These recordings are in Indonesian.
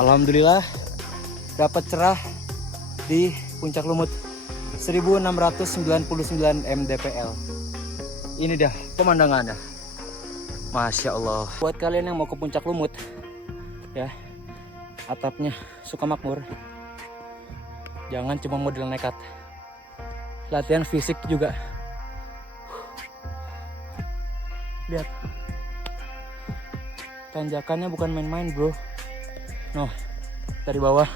Alhamdulillah dapat cerah di Puncak Lumut 1699 mdpl. Ini dah pemandangannya, Masya Allah. Buat kalian yang mau ke Puncak Lumut ya, atapnya Sukamakmur, jangan cuma model nekat, latihan fisik juga. Lihat, tanjakannya bukan main-main bro. Noh, dari bawah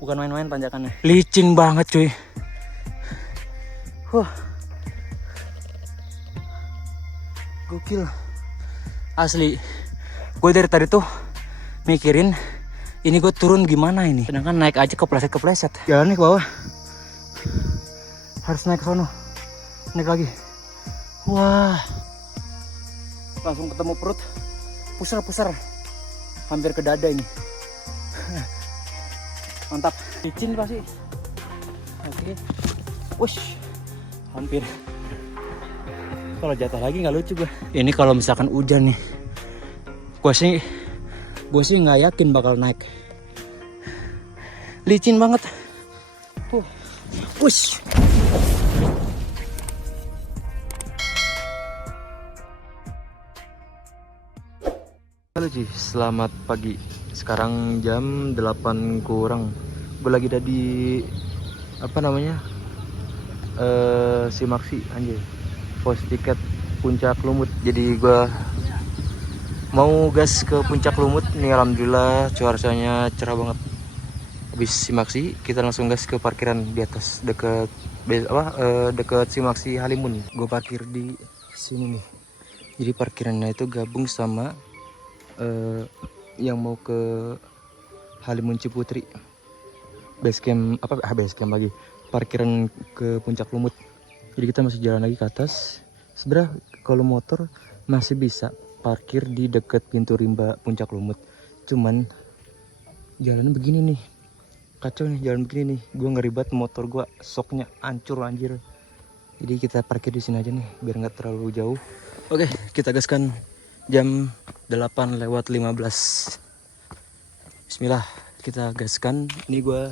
bukan main-main tanjakannya, licin banget cuy. Gokil asli. Gue dari tadi tuh mikirin ini gue turun gimana ini, sedangkan naik aja kepleset. Jalan nih ke bawah, harus naik ke sono, naik lagi. Wah, langsung ketemu perut, pusar hampir ke dada ini. Mantap, licin pasti. Oke, wush, hampir. Kalau jatuh lagi nggak lucu gue. Ini kalau misalkan hujan nih, gue sih nggak yakin bakal naik. Licin banget. Wush. Halo Ci, selamat pagi. Sekarang jam 8 kurang. Gue lagi ada di Simaksi anjir. Pos tiket Puncak Lumut. Jadi gue mau gas ke Puncak Lumut nih. Alhamdulillah cuacanya cerah banget. Habis Simaksi kita langsung gas ke parkiran di atas deket Simaksi Halimun. Gue parkir di sini nih. Jadi parkirannya itu gabung sama yang mau ke Halimun Ciputri, basecamp lagi, parkiran ke Puncak Lumut. Jadi kita masih jalan lagi ke atas. Sebenarnya kalau motor masih bisa parkir di dekat pintu rimba Puncak Lumut, cuman jalan begini nih, kacau nih jalan begini nih. Gue ngeribat, motor gue soknya hancur anjir. Jadi kita parkir di sini aja nih biar nggak terlalu jauh. Oke, kita gaskan. Jam 8:15. Bismillah, kita gaskan. Ini gue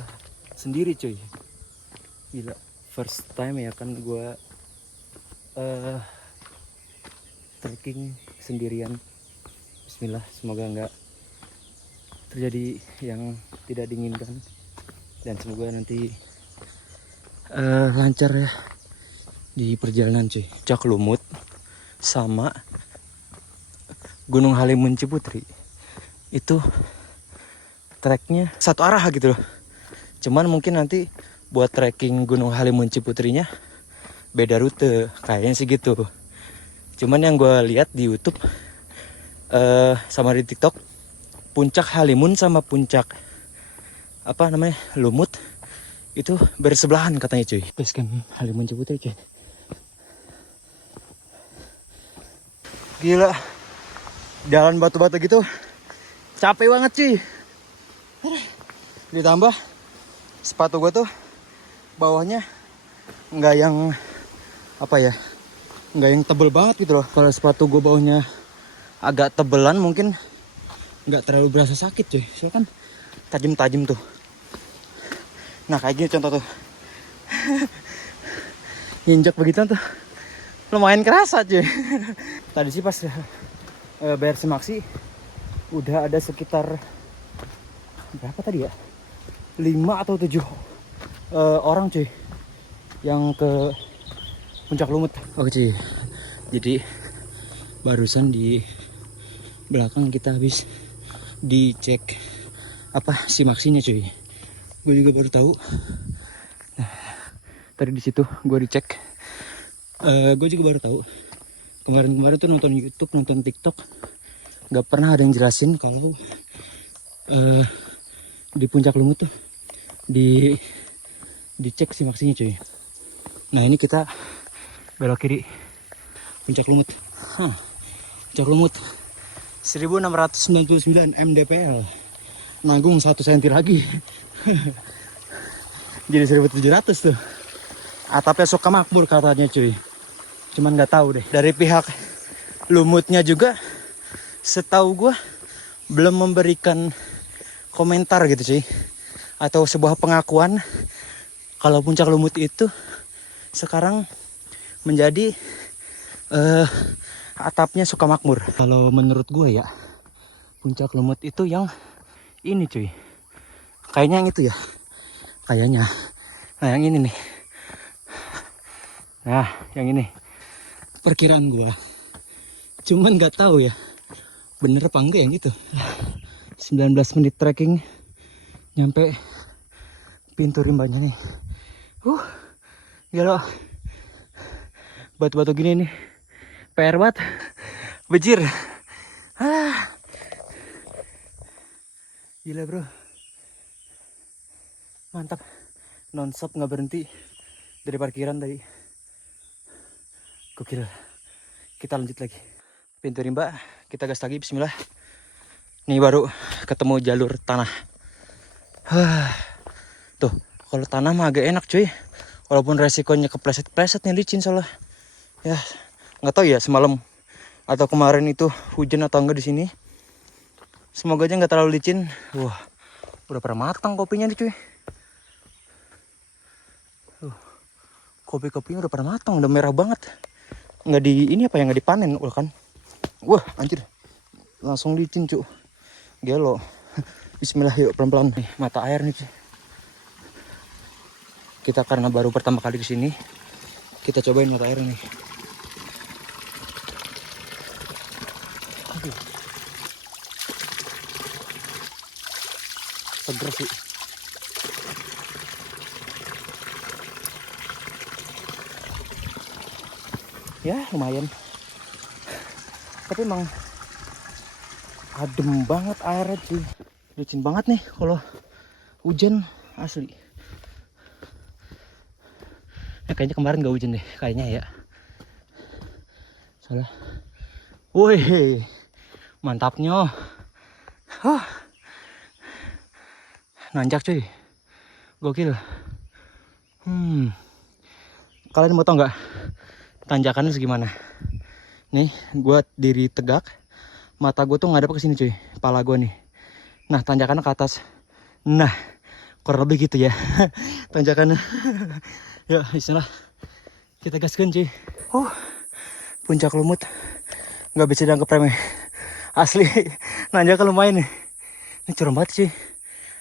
sendiri cuy. Gila, first time ya kan gue trekking sendirian. Bismillah, semoga nggak terjadi yang tidak diinginkan. Dan semoga nanti lancar ya di perjalanan cuy. Puncak Lumut sama Gunung Halimun Ciputri itu treknya satu arah gitu loh. Cuman mungkin nanti buat trekking Gunung Halimun Ciputrinya beda rute, kayaknya sih gitu. Cuman yang gue lihat di YouTube sama di TikTok, Puncak Halimun sama Puncak Lumut itu bersebelahan katanya cuy. Basecamp Halimun Ciputri cuy. Gila, jalan batu-batu gitu capek banget cuy. Ditambah sepatu gue tuh bawahnya nggak yang nggak yang tebel banget gitu loh. Kalau sepatu gue bawahnya agak tebelan mungkin nggak terlalu berasa sakit cuy, soalnya kan tajam tuh. Nah kayak gini contoh tuh. Injak begitu tuh lumayan kerasa cuy. Tadi sih pas bayar Simaksi udah ada sekitar berapa tadi ya, 5 atau 7 orang cuy yang ke Puncak Lumut. Oke cuy, jadi barusan di belakang kita habis dicek Simaksinya cuy. Gue juga baru tahu. Nah, tadi di situ gue dicek. Gue juga baru tahu. Kemarin tuh nonton YouTube, nonton TikTok, nggak pernah ada yang jelasin kalau di Puncak Lumut tuh dicek Simaksinya cuy. Nah ini kita belok kiri Puncak Lumut. Puncak Lumut 1699 mdpl. Nanggung 1 cm lagi. Jadi 1700 tuh. Atapnya Sukamakmur katanya cuy. Cuman nggak tahu deh. Dari pihak Lumutnya juga setahu gue belum memberikan komentar gitu cuy, atau sebuah pengakuan kalau Puncak Lumut itu sekarang menjadi atapnya Sukamakmur. Kalau menurut gue ya, Puncak Lumut itu yang ini cuy, kayaknya yang itu ya, kayaknya. Nah yang ini nih, nah yang ini perkiraan gue, cuman nggak tahu ya bener apa enggak yang itu. 19 menit trekking nyampe pintu rimbanya nih. Gila, batu-batu gini nih PR banget, bejir. Gila bro, mantap, nonstop nggak berhenti dari parkiran tadi. Gokil. Kita lanjut lagi pintu rimba, kita gas lagi, bismillah. Nih baru ketemu jalur tanah. Tuh kalau tanah mah agak enak cuy, walaupun resikonya kepleset-pleset nih, licin soalnya. Ya nggak tahu ya semalam atau kemarin itu hujan atau enggak di sini. Semoga aja nggak terlalu licin. Wah, udah pernah matang kopinya nih cuy. Kopi-kopinya udah pernah matang, udah merah banget. Nggak di ini apa ya, nggak dipanen udah kan. Wah anjir, langsung licin cuy. Gelo. Bismillah, yuk pelan-pelan. Nih mata air nih cuy. Kita karena baru pertama kali kesini, kita cobain mata air nih. Aduh, seger sih. Ya lumayan, tapi emang adem banget airnya cuy, licin banget nih kalau hujan asli. Nah, kayaknya kemarin gak hujan deh kayaknya ya, soalnya wih mantapnya. Nanjak cuy, gokil. Kalian mau tau nggak tanjakannya segimana? Nih gue diri tegak, mata gue tuh ngadep ke sini cuy, kepala gue nih. Nah tanjakannya ke atas. Nah kurang lebih gitu ya tanjakannya. Ya istilah kita gaskan cuy. Puncak Lumut nggak bisa dianggap remeh asli. Nanjakan lumayan nih, ini curam banget cuy.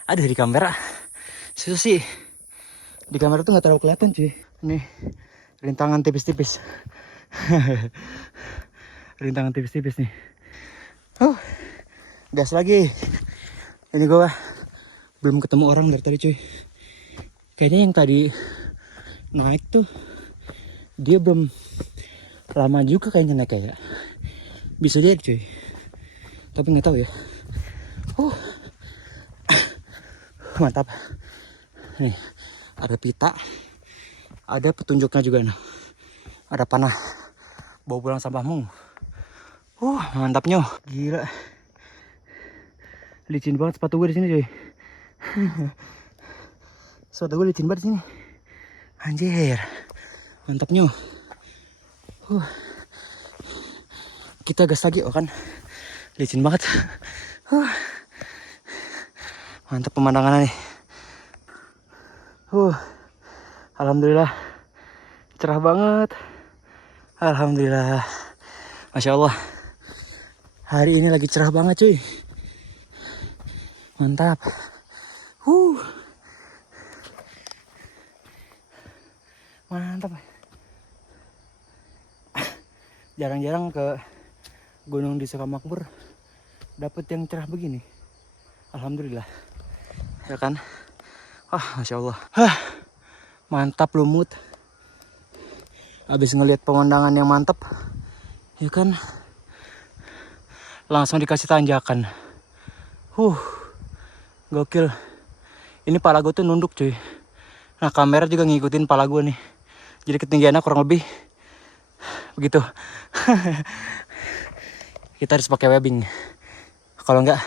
Ada di kamera susah sih, di kamera tuh nggak terlalu kelihatan cuy. Nih rintangan tipis-tipis. Rintangan tipis-tipis nih. Gas lagi. Ini gue belum ketemu orang dari tadi cuy. Kayaknya yang tadi naik tuh dia belum lama juga kayaknya naik ya. Bisa jadi cuy, tapi nggak tahu ya. Mantap. Nih ada pita, ada petunjuknya juga nih. Ada panah, bawa pulang sampahmu. Mantapnya. Gila. Licin banget sepatu gue di sini cuy. Sepatu gue licin banget di sini. Anjir. Mantapnya. Kita gas lagi kan. Licin banget. Mantap pemandangannya nih. Alhamdulillah. Cerah banget. Alhamdulillah. Masya Allah. Hari ini lagi cerah banget cuy. Mantap. Mantap. Jarang-jarang ke gunung di Sukamakmur dapet yang cerah begini. Alhamdulillah. Ya kan? Masya Allah. Mantap Lumut. Habis ngelihat pemandangan yang mantap, ya kan? Langsung dikasih tanjakan. Gokil. Ini pala gue tuh nunduk cuy. Nah kamera juga ngikutin pala gue nih. Jadi ketinggiannya kurang lebih begitu. Kita harus pakai webbing. Kalau enggak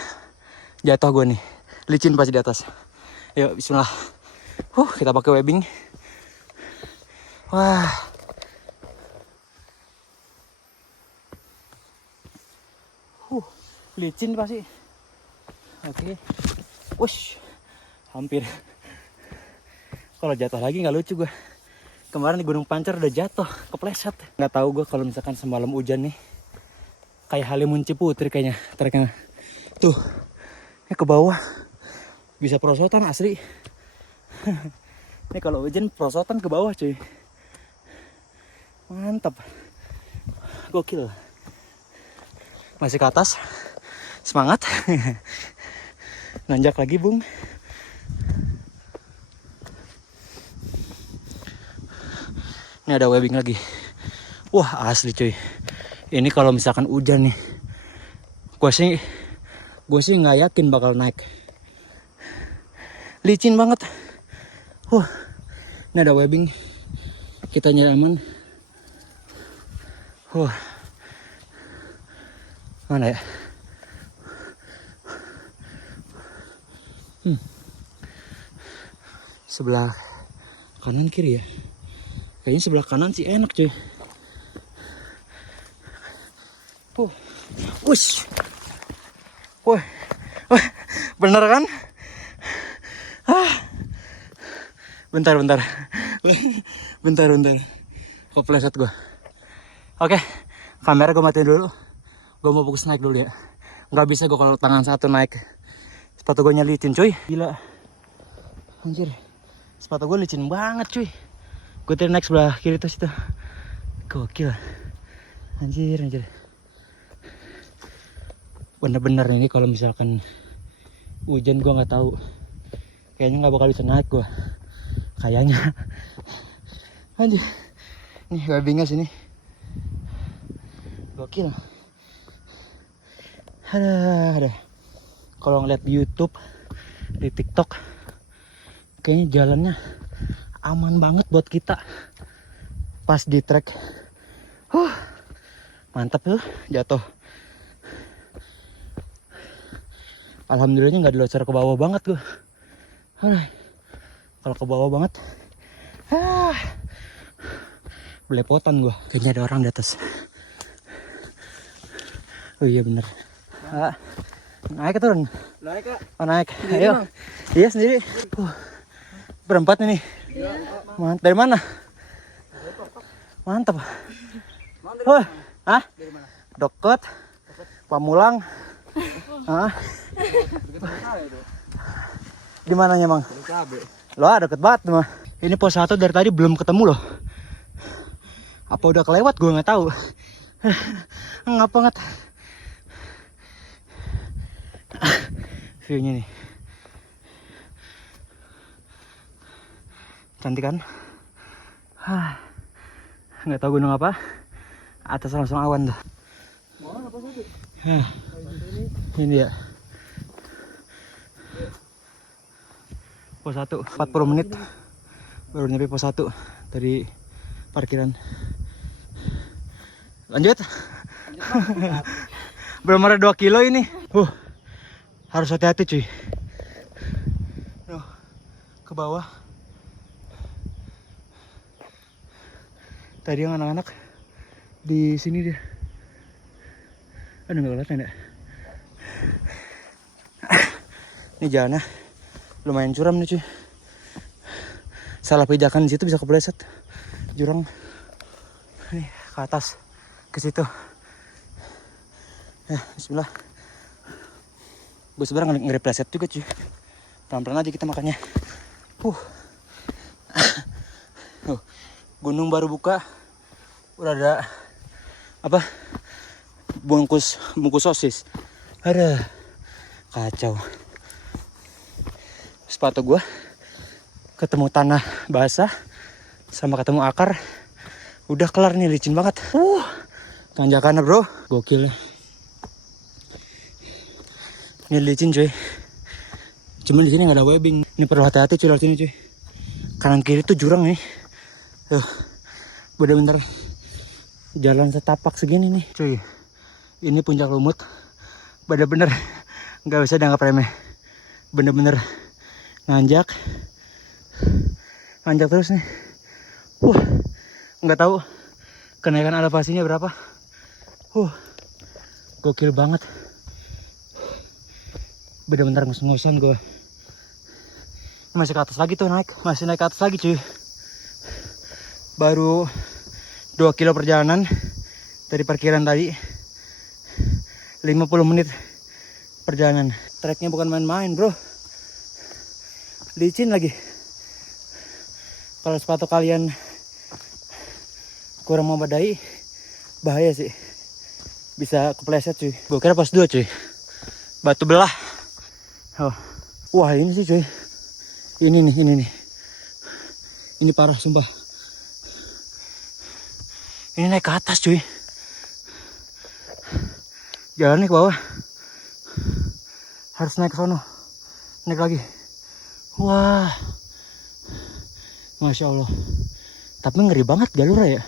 jatuh gue nih. Licin pasti di atas. Yuk bismillah. Kita pakai webbing. Wah. Licin pasti. Oke. Wush. Hampir. Kalau jatuh lagi nggak lucu gue. Kemarin di Gunung Pancar udah jatuh, kepleset. Nggak tahu gue kalau misalkan semalam hujan nih. Kayak Halimun Ciputri kayaknya. Treknya. Tuh. Ini ke bawah. Bisa perosotan asli. Ini kalau hujan perosotan ke bawah cuy. Mantap. Gokil. Masih ke atas. Semangat. Nanjak lagi bung. Ini ada webbing lagi. Wah asli cuy. Ini kalau misalkan hujan nih. Gue sih nggak yakin bakal naik. Licin banget. Ini ada webbing. Kita nyari aman. Mana ya? Sebelah kanan kiri ya. Kayaknya sebelah kanan sih enak cuy. Wush. Wah, bener kan? Bentar. Kepleset gue. Oke, kamera gue matiin dulu. Gue mau fokus naik dulu ya. Nggak bisa gue kalau tangan satu naik. Sepatu gue licin cuy. Gila. Anjir. Sepatu gue licin banget cuy. Gue tadi naik sebelah kiri tuh situ. Gokil. Anjir. Bener-bener ini kalau misalkan hujan gue nggak tahu. Kayaknya nggak bakal bisa naik gue. Kayaknya. Anjir. Nih webbingnya sini. Gokil. Ada. Kalau ngeliat di YouTube, di TikTok, kayaknya jalannya aman banget buat kita. Pas di trek. Mantap tuh jatuh. Alhamdulillahnya nggak diloncar ke bawah banget gue. Kalau ke bawah banget, belepotan gue. Kayaknya ada orang di atas. Oh iya bener. Naik ke turun? Naik kak. Oh naik. Sendiri, Ayo. Bang. Iya sendiri. Berempat nih. Iya. Dari mana? Mantap. Hah? Dari mana? Deket. Pamulang. Di mananya Mang? Loh deket banget mah. Ini pos 1 dari tadi belum ketemu loh. Apa udah kelewat gue nggak tahu. Ngap banget. View-nya nih. Cantik kan? Nggak tahu gunung apa. Atas langsung awan tuh. Ini ya. Pos 1 40 menit baru nyampe pos 1 dari parkiran. Lanjut. Belum ada 2 kilo ini. Harus hati-hati cuy. Ke bawah. Tadi yang anak-anak di sini dia. Aduh nggak kelihatan ya. Ini jalannya lumayan curam nih cuy. Salah pijakan di situ bisa kepleset jurang. Nih ke atas ke situ. Ya bismillah. Gue sebenarnya ngerepleset juga cuy. Pelan-pelan aja kita makannya. Gunung baru buka. Udah ada apa? Bungkus sosis. Ada kacau. Sepatu gue ketemu tanah basah sama ketemu akar. Udah kelar nih, licin banget. Tanjakannya bro, gokil. Ini licin cuy. Cuman di sini nggak ada webbing. Ini perlu hati-hati cuy di sini cuy. Kanan kiri tuh jurang nih. Bener-bener jalan setapak segini nih cuy. Ini puncak lumut. Bener-bener nggak bisa dianggap remeh. Bener-bener nanjak terus nih. Nggak tahu kenaikan elevasinya berapa. Gokil banget. Bener-bener ngos-ngosan gue. Masih ke atas lagi tuh naik. Masih naik ke atas lagi cuy. Baru 2 kilo perjalanan dari parkiran tadi. 50 menit perjalanan. Treknya bukan main-main bro. Licin lagi. Kalau sepatu kalian kurang memadai, bahaya sih. Bisa kepleset cuy. Gue kira pas 2 cuy. Batu belah. Oh. Wah ini sih cuy. Ini nih. Ini parah sumpah. Ini naik ke atas cuy. Jalan nih ke bawah. Harus naik ke sono. Naik lagi. Wah. Masya Allah. Tapi ngeri banget jalurnya ya.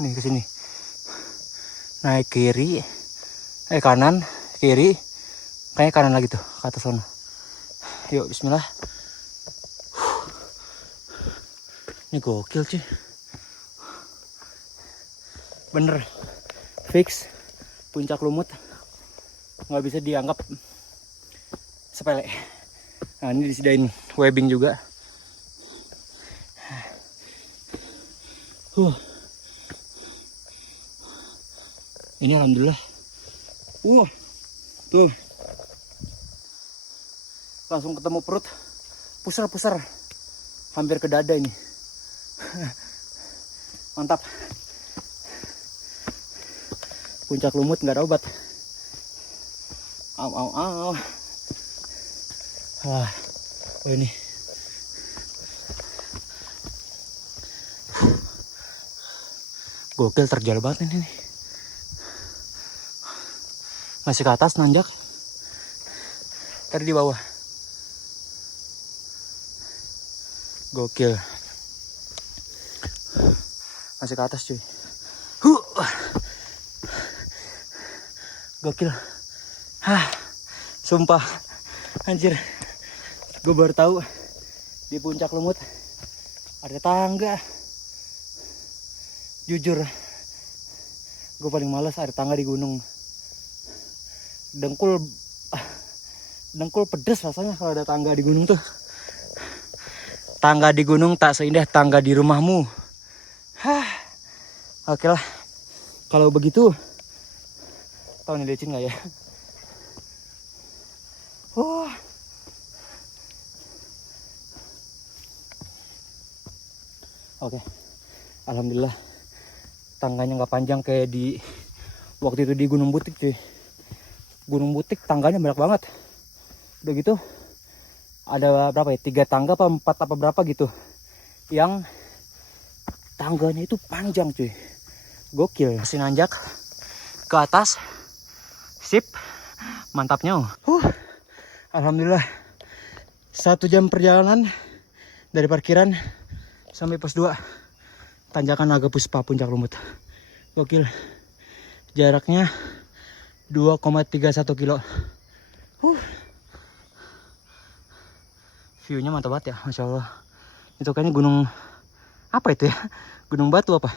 Nih ke sini. Naik kiri, kanan, kiri, kayaknya kanan lagi tuh ke atas sana. Yuk bismillah. Ini gokil cuy. Bener, fix puncak Lumut nggak bisa dianggap sepele. Nah ini disediain webbing juga. Ini alhamdulillah. Tuh. Langsung ketemu perut. Pusar. Hampir ke dada ini. Mantap. Puncak Lumut nggak ada obat. Au. Wah, ini. Gokil, terjal banget ini. Masih ke atas nanjak. Tadi di bawah. Gokil. Masih ke atas cuy. Gokil. Sumpah. Anjir. Gue baru tahu di puncak Lumut ada tangga. Jujur. Gue paling males ada tangga di gunung. Dengkul pedes rasanya kalau ada tangga di gunung tuh. Tangga di gunung tak seindah tangga di rumahmu. Oke lah. Kalau begitu, tahu nih licin nggak ya? Oke. Alhamdulillah tangganya nggak panjang kayak di waktu itu di Gunung Butik cuy. Gunung Butik tangganya banyak banget. Udah gitu ada berapa ya? 3 tangga apa 4 apa berapa gitu. Yang tangganya itu panjang cuy. Gokil. Masih nanjak ke atas. Sip. Mantapnya. Alhamdulillah. 1 jam perjalanan dari parkiran sampai pos 2. Tanjakan Naga Puspa puncak Lumut. Gokil. Jaraknya 2,31 kilo. View-nya mantap banget ya, Masya Allah. Itu kayaknya gunung apa itu ya? Gunung batu apa?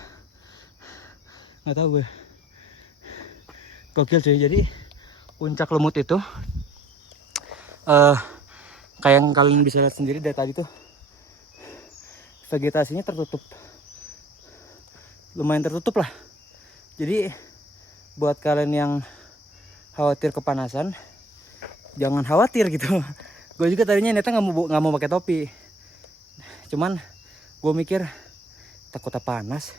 Nggak tahu gue. Gokil cuy. Jadi puncak Lumut itu kayak yang kalian bisa lihat sendiri dari tadi tuh, vegetasinya tertutup. Lumayan tertutup lah. Jadi buat kalian yang khawatir kepanasan, jangan khawatir gitu. Gue juga tadinya nggak mau pakai topi. Cuman gue mikir takutnya panas,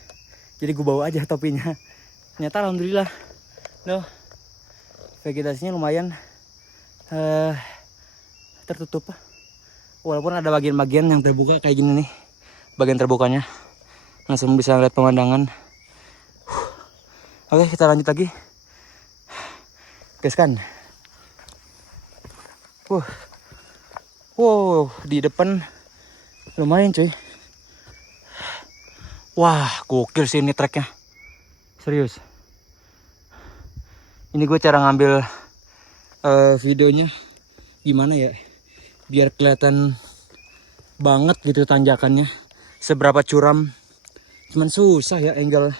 jadi gue bawa aja topinya. Ternyata alhamdulillah, loh, vegetasinya lumayan tertutup. Walaupun ada bagian-bagian yang terbuka kayak gini nih, bagian terbukanya langsung bisa lihat pemandangan. Oke, kita lanjut lagi. Guys kan. Wow, di depan lumayan cuy. Wah, gokil sih ini treknya. Serius. Ini gue cara ngambil videonya gimana ya, biar kelihatan banget gitu tanjakannya, seberapa curam Cuman susah ya angle.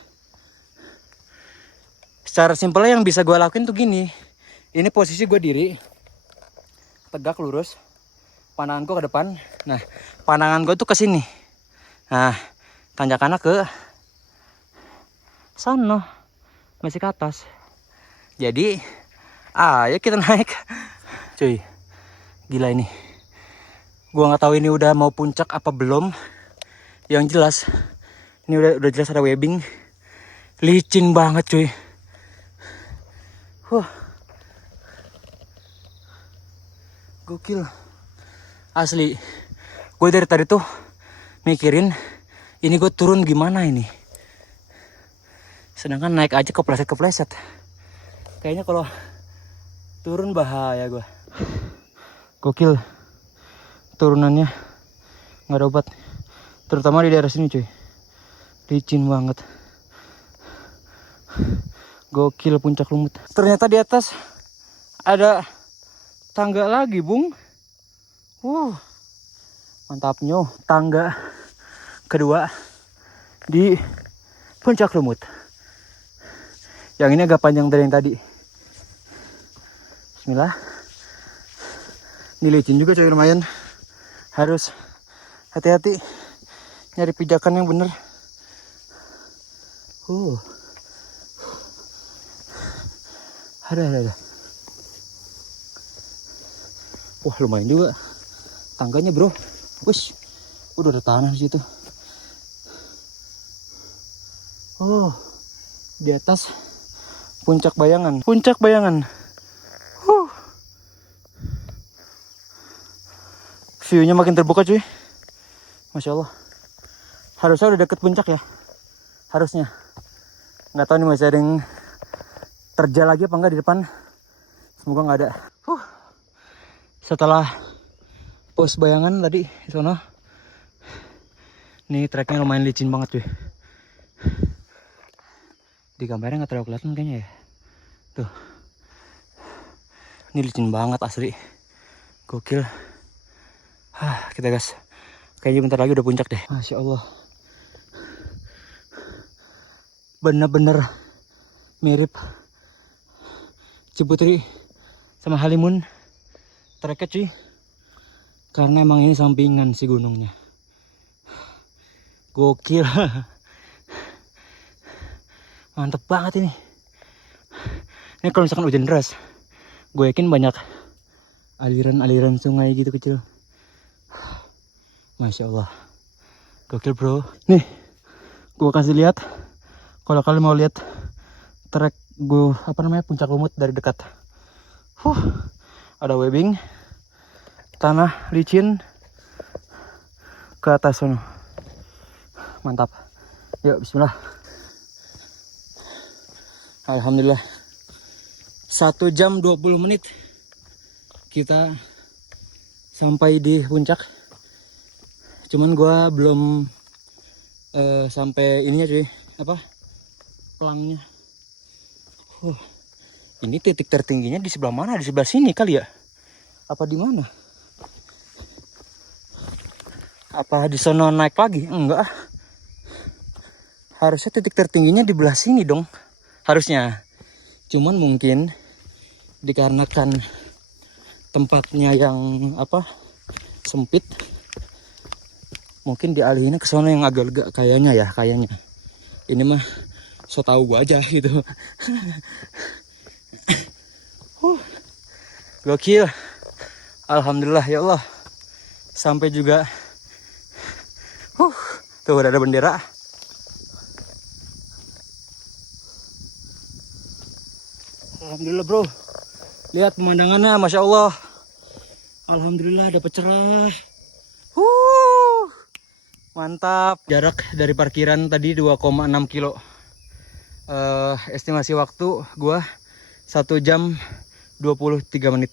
Secara simpelnya yang bisa gue lakuin tuh gini. Ini posisi gue diri, tegak lurus, pandangan gue ke depan. Nah, pandangan gue tuh ke sini. Nah, tanjakannya ke sana, masih ke atas. Jadi, ayo kita naik. Cuy, gila ini. Gua nggak tahu ini udah mau puncak apa belum. Yang jelas, ini udah jelas ada webbing. Licin banget cuy. Gokil. Asli. Gue dari tadi tuh mikirin, ini gue turun gimana ini. Sedangkan naik aja kepleset-kepleset. Kayaknya kalau turun bahaya gue. Gokil. Turunannya nggak ada obat. Terutama di daerah sini cuy. Licin banget. Gokil puncak lumut. Ternyata di atas ada tangga lagi bung. Mantapnya. Tangga kedua di puncak lumut. Yang ini agak panjang dari yang tadi. Bismillah. Ini licin juga coy, lumayan. Harus hati-hati nyari pijakan yang bener. Ada. Wah lumayan juga tangganya bro. Wish, udah ada tanah di situ. Di atas puncak bayangan. View-nya makin terbuka cuy. Masya Allah. Harusnya udah deket puncak ya. Harusnya. Nggak tahu nih masih ada yang terjal lagi apa enggak di depan. Semoga nggak ada. Setelah pos bayangan tadi di sana. Nih treknya lumayan licin banget cuy. Di gambarnya nggak terlalu kelihatan kayaknya ya. Tuh. Ini licin banget asli. Gokil. Kita gas. Kayaknya bentar lagi udah puncak deh. Masya Allah. Bener-bener mirip Ciputri sama Halimun treknya cuy. Karena emang ini sampingan si gunungnya. Gokil. Mantep banget ini. Ini kalau misalkan hujan deras, gue yakin banyak aliran-aliran sungai gitu kecil. Masya Allah. Gokil bro. Nih, gue kasih lihat. Kalau kalian mau lihat trek gue puncak lumut dari dekat. Ada webbing, tanah licin ke atas sana. Mantap. Yuk bismillah. Alhamdulillah. 1 jam 20 menit kita sampai di puncak. Cuman gua belum sampai ininya cuy, pelangnya. Ini titik tertingginya di sebelah mana? Di sebelah sini kali ya? Apa di mana? Apa di sono naik lagi? Enggak. Harusnya titik tertingginya di belah sini dong. Harusnya. Cuman mungkin dikarenakan tempatnya yang sempit, mungkin dialihinnya ke sana yang agak-agak kayaknya. Ini mah so tau gua aja gitu. Gokil. Alhamdulillah ya Allah. Sampai juga. Tuh udah ada bendera. Alhamdulillah bro. Lihat pemandangannya, Masya Allah. Alhamdulillah dapat cerah. Mantap. Jarak dari parkiran tadi 2,6 kilo. Estimasi waktu gua 1 jam 23 menit.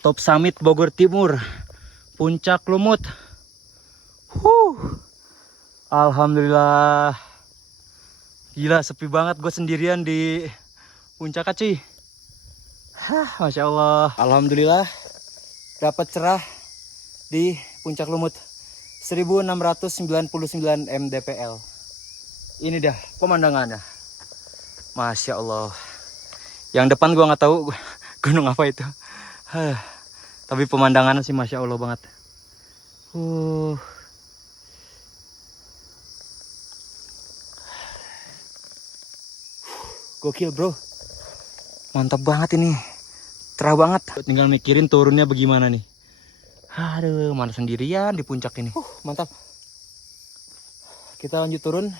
Top Summit Bogor Timur, Puncak Lumut. Alhamdulillah. Gila sepi banget gue sendirian di puncak cuy. Masya Allah. Alhamdulillah dapat cerah di Puncak Lumut. 1699 mdpl. Ini dah pemandangannya. Masya Allah. Yang depan gua nggak tahu gunung apa itu. Tapi pemandangannya sih Masya Allah banget. Gokil bro. Mantap banget ini. Cerah banget. Tinggal mikirin turunnya bagaimana nih. Aduh, mana sendirian di puncak ini. Mantap. Kita lanjut turun.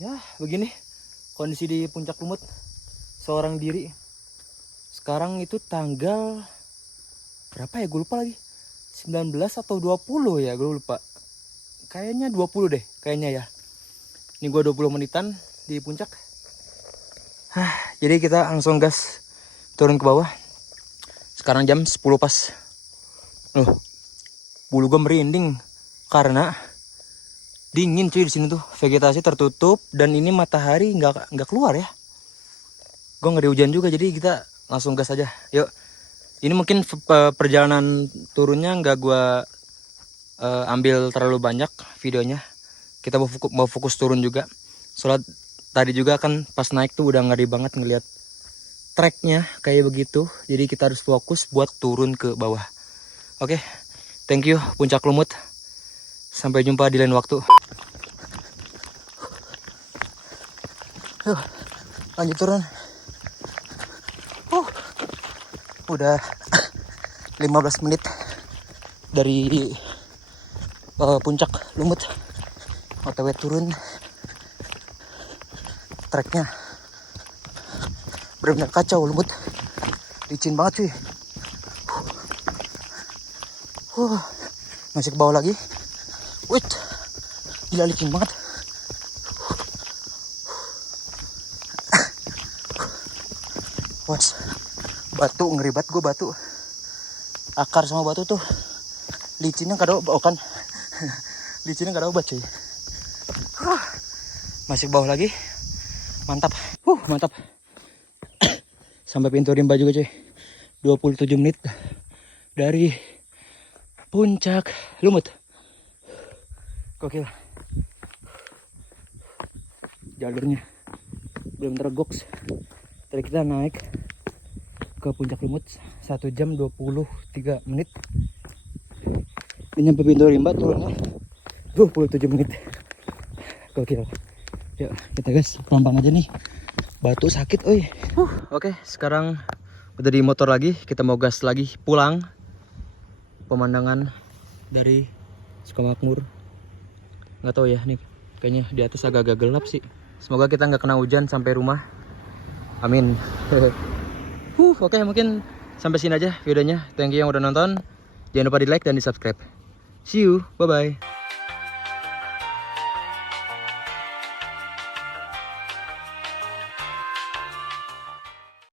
Ya begini kondisi di puncak Lumut seorang diri. Sekarang itu tanggal berapa ya, gue lupa lagi, 19 atau 20 ya, gue lupa. Kayaknya 20 deh kayaknya ya. Ini gue 20 menitan di puncak. Jadi kita langsung gas turun ke bawah. Sekarang jam 10 pas. Bulu gue merinding karena dingin cuy di sini tuh, vegetasi tertutup dan ini matahari nggak keluar ya. Gue nggak di hujan juga, jadi kita langsung gas aja. Yuk, ini mungkin perjalanan turunnya nggak gue ambil terlalu banyak videonya. Kita mau fokus turun juga. Soalnya tadi juga kan pas naik tuh udah ngeri banget ngelihat treknya kayak begitu. Jadi kita harus fokus buat turun ke bawah. Oke, thank you Puncak Lumut. Sampai jumpa di lain waktu. Lanjut turun. Udah 15 menit dari Puncak Lumut. OTW turun. Treknya benar-benar kacau Lumut. Licin banget cuy. Masih ke bawah lagi. Wait, gila licin banget. Was, batu ngeri banget gue batu. Akar sama batu tuh licinnya gak ada kan. Licinnya gak ada obat cuy. Masih ke bawah lagi. Mantap. Mantap. Sampai pintu rimba juga cuy. 27 menit dari Puncak Lumut. Gokil. Jalurnya belum tergoks. Tadi kita naik ke Puncak Lumut 1 jam 23 menit. Ini nyampe pintu rimba turunnya 27 menit. Gokil. Yuk kita guys, pelan-pelan aja nih. Batu sakit oi. Oke, sekarang udah di motor lagi. Kita mau gas lagi pulang. Pemandangan dari Sukamakmur. Nggak tahu ya, nih kayaknya di atas agak-agak gelap sih. Semoga kita nggak kena hujan sampai rumah. Amin. Oke, mungkin sampai sini aja videonya. Thank you yang udah nonton. Jangan lupa di like dan di subscribe. See you, bye bye.